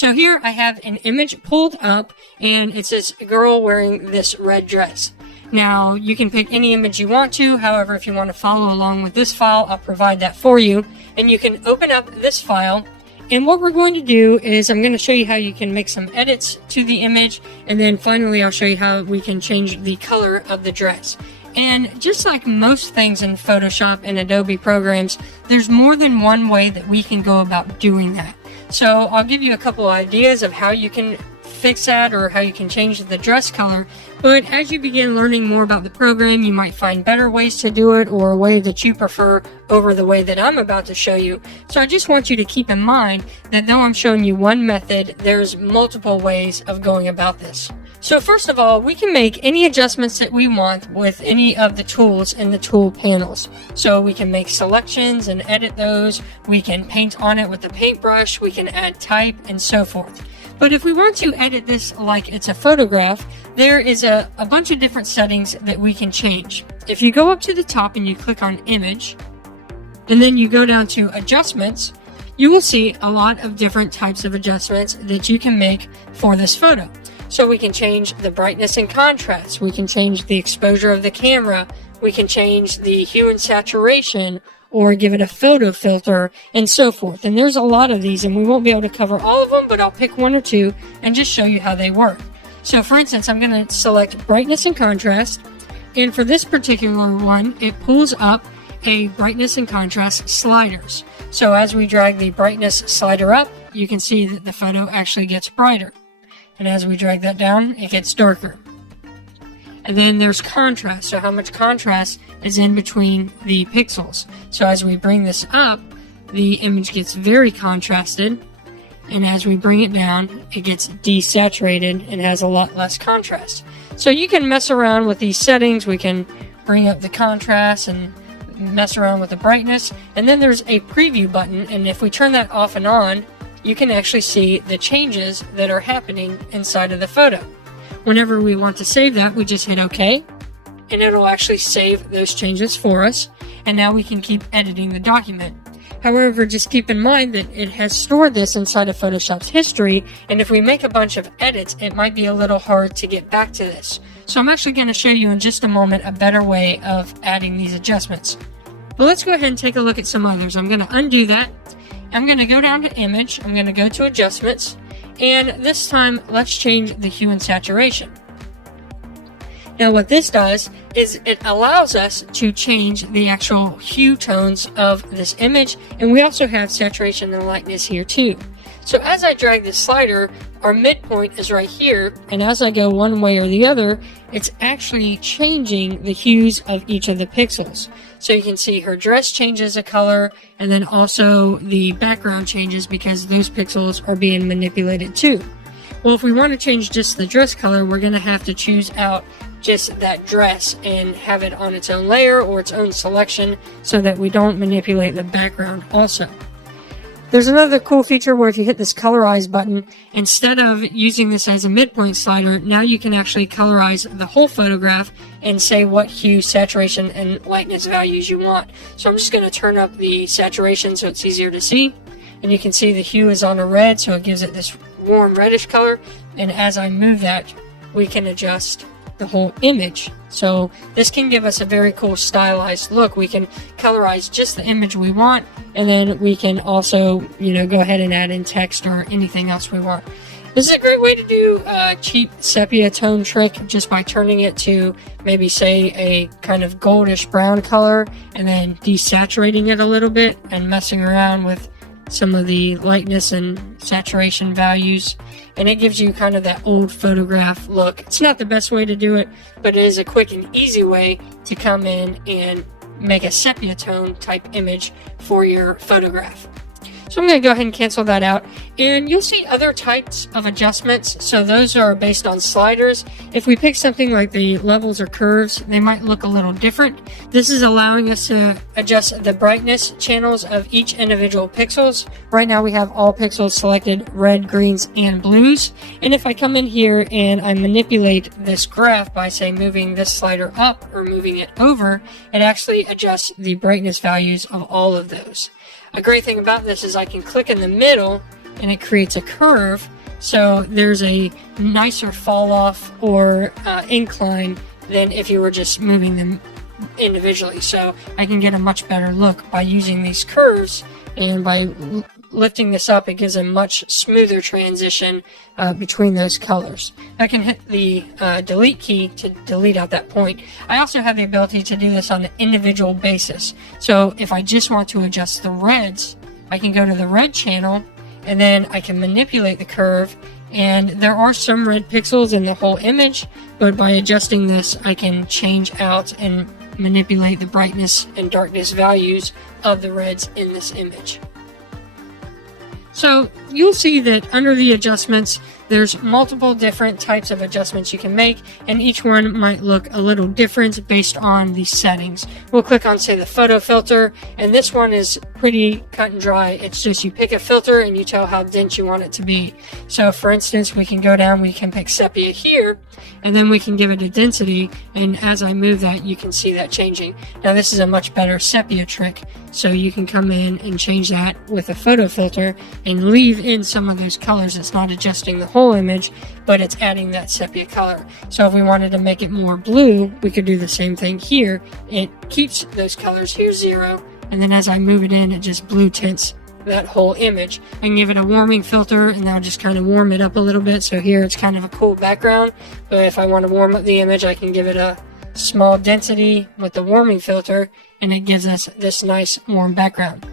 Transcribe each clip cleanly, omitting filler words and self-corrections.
So here I have an image pulled up, and it's this girl wearing this red dress. Now, you can pick any image you want to. However, if you want to follow along with this file, I'll provide that for you. And you can open up this file. And what we're going to do is I'm going to show you how you can make some edits to the image. And then finally, I'll show you how we can change the color of the dress. And just like most things in Photoshop and Adobe programs, there's more than one way that we can go about doing that. So I'll give you a couple ideas of how you can fix that or how you can change the dress color. But as you begin learning more about the program, you might find better ways to do it or a way that you prefer over the way that I'm about to show you. So I just want you to keep in mind that though I'm showing you one method, there's multiple ways of going about this. So first of all, we can make any adjustments that we want with any of the tools in the tool panels. So we can make selections and edit those. We can paint on it with the paintbrush. We can add type and so forth. But if we want to edit this like it's a photograph, there is a bunch of different settings that we can change. If you go up to the top and you click on Image, and then you go down to Adjustments, you will see a lot of different types of adjustments that you can make for this photo. So we can change the brightness and contrast, we can change the exposure of the camera, we can change the hue and saturation, or give it a photo filter, and so forth. And there's a lot of these, and we won't be able to cover all of them, but I'll pick one or two and just show you how they work. So for instance, I'm going to select brightness and contrast, and for this particular one, it pulls up a brightness and contrast sliders. So as we drag the brightness slider up, you can see that the photo actually gets brighter. And as we drag that down, it gets darker. And then there's contrast, so how much contrast is in between the pixels. So as we bring this up, the image gets very contrasted, and as we bring it down, it gets desaturated and has a lot less contrast. So you can mess around with these settings. We can bring up the contrast and mess around with the brightness, and then there's a preview button, and if we turn that off and on, you can actually see the changes that are happening inside of the photo. Whenever we want to save that, we just hit OK, and it'll actually save those changes for us, and now we can keep editing the document. However, just keep in mind that it has stored this inside of Photoshop's history, and if we make a bunch of edits, it might be a little hard to get back to this. So I'm actually going to show you in just a moment a better way of adding these adjustments. But let's go ahead and take a look at some others. I'm going to undo that. I'm going to go down to Image, I'm going to go to Adjustments, and this time let's change the hue and saturation. Now what this does is it allows us to change the actual hue tones of this image, and we also have saturation and lightness here too. So as I drag this slider, our midpoint is right here, and as I go one way or the other, it's actually changing the hues of each of the pixels. So you can see her dress changes a color, and then also the background changes because those pixels are being manipulated too. Well, if we want to change just the dress color, we're going to have to choose out just that dress and have it on its own layer or its own selection so that we don't manipulate the background also. There's another cool feature where if you hit this colorize button, instead of using this as a midpoint slider, now you can actually colorize the whole photograph and say what hue, saturation, and lightness values you want. So I'm just going to turn up the saturation so it's easier to see. And you can see the hue is on a red, so it gives it this warm reddish color. And as I move that, we can adjust the whole image. So this can give us a very cool stylized look. We can colorize just the image we want, and then we can also, go ahead and add in text or anything else we want. This is a great way to do a cheap sepia tone trick just by turning it to maybe say a kind of goldish brown color and then desaturating it a little bit and messing around with some of the lightness and saturation values, and it gives you kind of that old photograph look. It's not the best way to do it, but it is a quick and easy way to come in and make a sepia tone type image for your photograph. So I'm going to go ahead and cancel that out, and you'll see other types of adjustments. So those are based on sliders. If we pick something like the levels or curves, they might look a little different. This is allowing us to adjust the brightness channels of each individual pixels. Right now we have all pixels selected, red, greens, and blues. And if I come in here and I manipulate this graph by say moving this slider up or moving it over, it actually adjusts the brightness values of all of those. A great thing about this is I can click in the middle and it creates a curve. So there's a nicer fall off or incline than if you were just moving them individually. So I can get a much better look by using these curves, and by lifting this up, it gives a much smoother transition between those colors. I can hit the delete key to delete out that point. I also have the ability to do this on an individual basis. So if I just want to adjust the reds, I can go to the red channel, and then I can manipulate the curve. And there are some red pixels in the whole image, but by adjusting this, I can change out and manipulate the brightness and darkness values of the reds in this image. So you'll see that under the adjustments, there's multiple different types of adjustments you can make, and each one might look a little different based on the settings. We'll click on, say, the photo filter, and this one is pretty cut and dry. It's just you pick a filter and you tell how dense you want it to be. So for instance, we can go down, we can pick sepia here, and then we can give it a density, and as I move that, you can see that changing. Now this is a much better sepia trick, so you can come in and change that with a photo filter and leave in some of those colors. It's not adjusting the whole image, but it's adding that sepia color. So if we wanted to make it more blue, we could do the same thing here. It keeps those colors here 0, and then as I move it in, it just blue tints that whole image. I can give it a warming filter, and that'll just kind of warm it up a little bit. So here it's kind of a cool background, but if I want to warm up the image, I can give it a small density with the warming filter, and it gives us this nice warm background.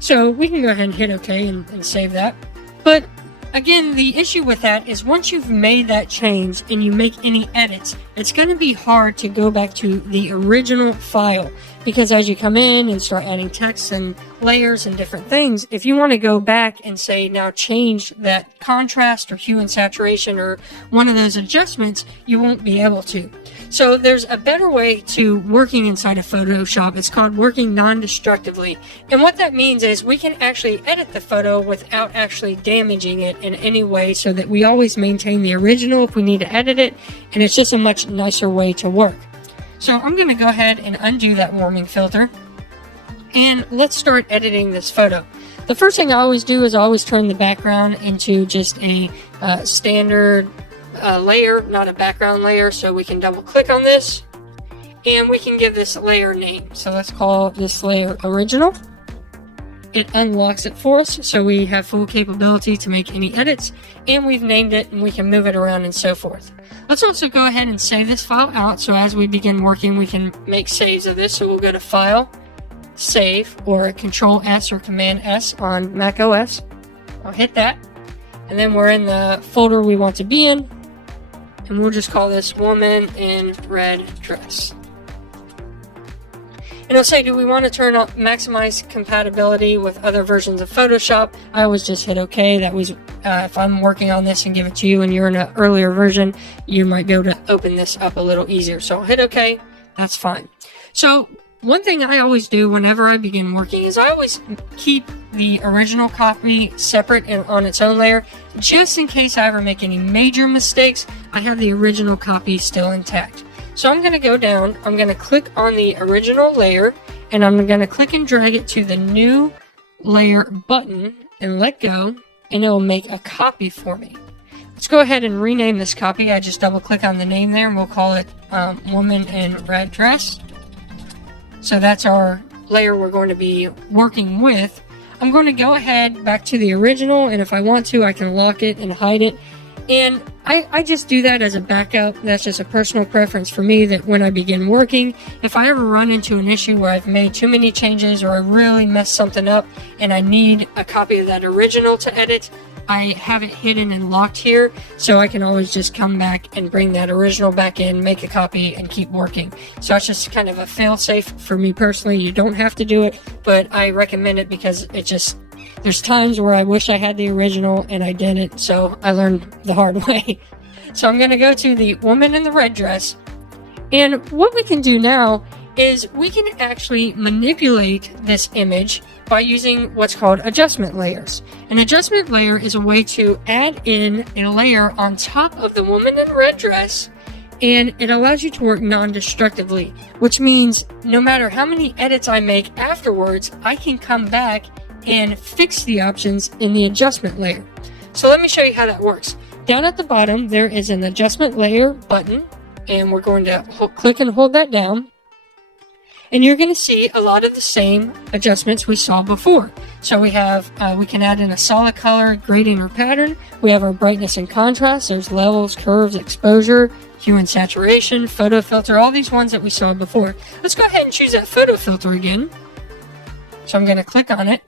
So we can go ahead and hit OK and save that. But again, the issue with that is once you've made that change and you make any edits, it's going to be hard to go back to the original file, because as you come in and start adding text and layers and different things, if you want to go back and say now change that contrast or hue and saturation or one of those adjustments, you won't be able to. So there's a better way to working inside of Photoshop. It's called working non-destructively. And what that means is we can actually edit the photo without actually damaging it in any way, so that we always maintain the original if we need to edit it, and it's just a much nicer way to work. So I'm going to go ahead and undo that warming filter, and let's start editing this photo. The first thing I always do is I always turn the background into just a standard layer, not a background layer. So we can double click on this, and we can give this layer name. So let's call this layer original. It unlocks it for us, so we have full capability to make any edits, and we've named it, and we can move it around and so forth. Let's also go ahead and save this file out, so as we begin working, we can make saves of this. So we'll go to File, Save, or Control S or Command S on Mac OS. I'll hit that, and then we're in the folder we want to be in, and we'll just call this Woman in Red Dress. And it'll say, do we want to turn on maximize compatibility with other versions of Photoshop? I always just hit OK. That was, if I'm working on this and give it to you and you're in an earlier version, you might be able to open this up a little easier. So I'll hit OK. That's fine. So one thing I always do whenever I begin working is I always keep the original copy separate and on its own layer, just in case I ever make any major mistakes. I have the original copy still intact. So I'm going to go down, I'm going to click on the original layer, and I'm going to click and drag it to the new layer button and let go, and it will make a copy for me. Let's go ahead and rename this copy. I just double click on the name there, and we'll call it Woman in Red Dress. So that's our layer we're going to be working with. I'm going to go ahead back to the original, and if I want to, I can lock it and hide it. And I just do that as a backup. That's just a personal preference for me, that when I begin working, if I ever run into an issue where I've made too many changes or I really messed something up and I need a copy of that original to edit, I have it hidden and locked here, so I can always just come back and bring that original back in, make a copy, and keep working. So it's just kind of a fail-safe for me personally. You don't have to do it, but I recommend it because it just... There's times where I wish I had the original and I didn't, so I learned the hard way. So I'm going to go to the Woman in the Red Dress, and what we can do now is we can actually manipulate this image by using what's called adjustment layers. An adjustment layer is a way to add in a layer on top of the Woman in Red Dress, and it allows you to work non-destructively, which means no matter how many edits I make afterwards, I can come back and fix the options in the adjustment layer. So let me show you how that works. Down at the bottom, there is an adjustment layer button, and we're going to click and hold that down. And you're going to see a lot of the same adjustments we saw before. So we have, we can add in a solid color, gradient, or pattern. We have our brightness and contrast. There's levels, curves, exposure, hue and saturation, photo filter, all these ones that we saw before. Let's go ahead and choose that photo filter again. So I'm going to click on it.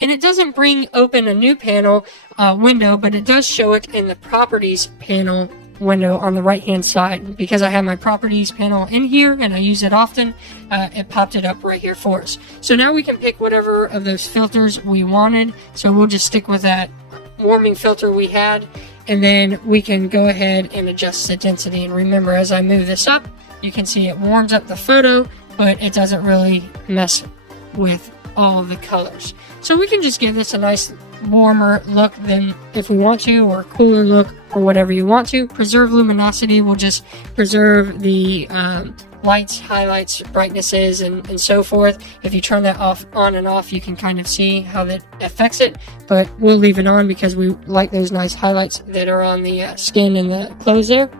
And it doesn't bring open a new panel window, but it does show it in the properties panel window on the right hand side. Because I have my properties panel in here and I use it often, it popped it up right here for us. So now we can pick whatever of those filters we wanted. So we'll just stick with that warming filter we had, and then we can go ahead and adjust the density. And remember, as I move this up, you can see it warms up the photo, but it doesn't really mess with all of the colors. So we can just give this a nice warmer look than if we want to, or a cooler look, or whatever you want to. Preserve luminosity will just preserve the lights, highlights, brightnesses, and so forth. If you turn that on and off, you can kind of see how that affects it, but we'll leave it on because we like those nice highlights that are on the skin and the clothes there.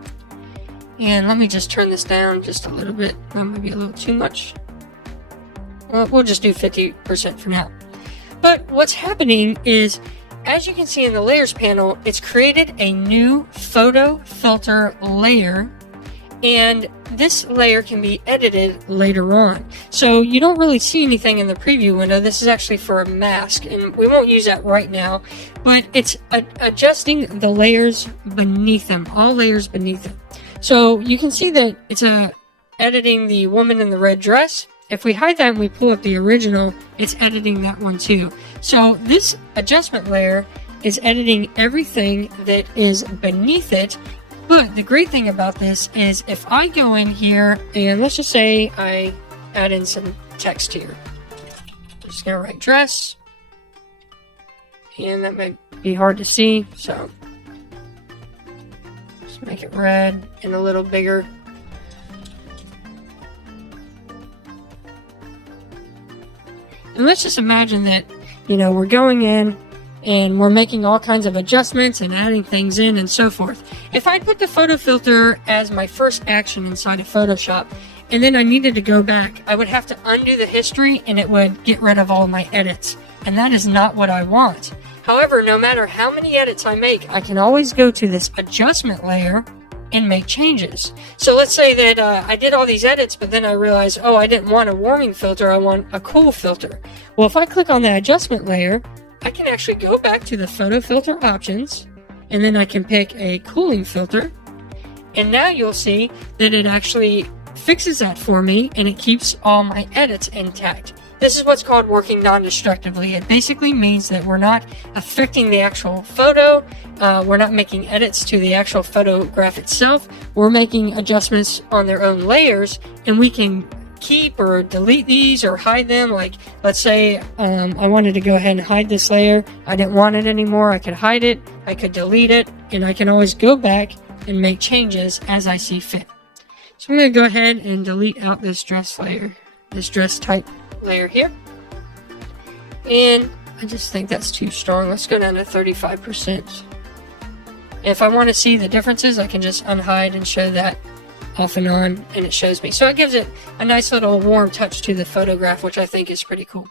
And let me just turn this down just a little bit. That might be a little too much. Well, we'll just do 50% for now. But what's happening is, as you can see in the layers panel, it's created a new photo filter layer, and this layer can be edited later on. So you don't really see anything in the preview window. This is actually for a mask, and we won't use that right now, but it's adjusting the layers beneath them, all layers beneath them. So you can see that it's editing the woman in the red dress. If we hide that and we pull up the original, it's editing that one too. So this adjustment layer is editing everything that is beneath it. But the great thing about this is if I go in here and let's just say I add in some text here. I'm just going to write dress. And that might be hard to see, so just make it red and a little bigger. And let's just imagine that, you know, we're going in and we're making all kinds of adjustments and adding things in and so forth. If I put the photo filter as my first action inside of Photoshop, and then I needed to go back, I would have to undo the history and it would get rid of all my edits. And that is not what I want. However, no matter how many edits I make, I can always go to this adjustment layer and make changes. So let's say that I did all these edits, but then I realized, oh, I didn't want a warming filter, I want a cool filter. Well, if I click on the adjustment layer, I can actually go back to the photo filter options, and then I can pick a cooling filter. And now you'll see that it actually fixes that for me, and it keeps all my edits intact. This is what's called working non-destructively. It basically means that we're not affecting the actual photo. We're not making edits to the actual photograph itself. We're making adjustments on their own layers, and we can keep or delete these or hide them. Like, let's say I wanted to go ahead and hide this layer. I didn't want it anymore. I could hide it. I could delete it, and I can always go back and make changes as I see fit. So I'm going to go ahead and delete out this dress layer, this dress type layer here, and I just think that's too strong. Let's go down to 35%. If I want to see the differences, I can just unhide and show that off and on, and it shows me. So it gives it a nice little warm touch to the photograph, which I think is pretty cool.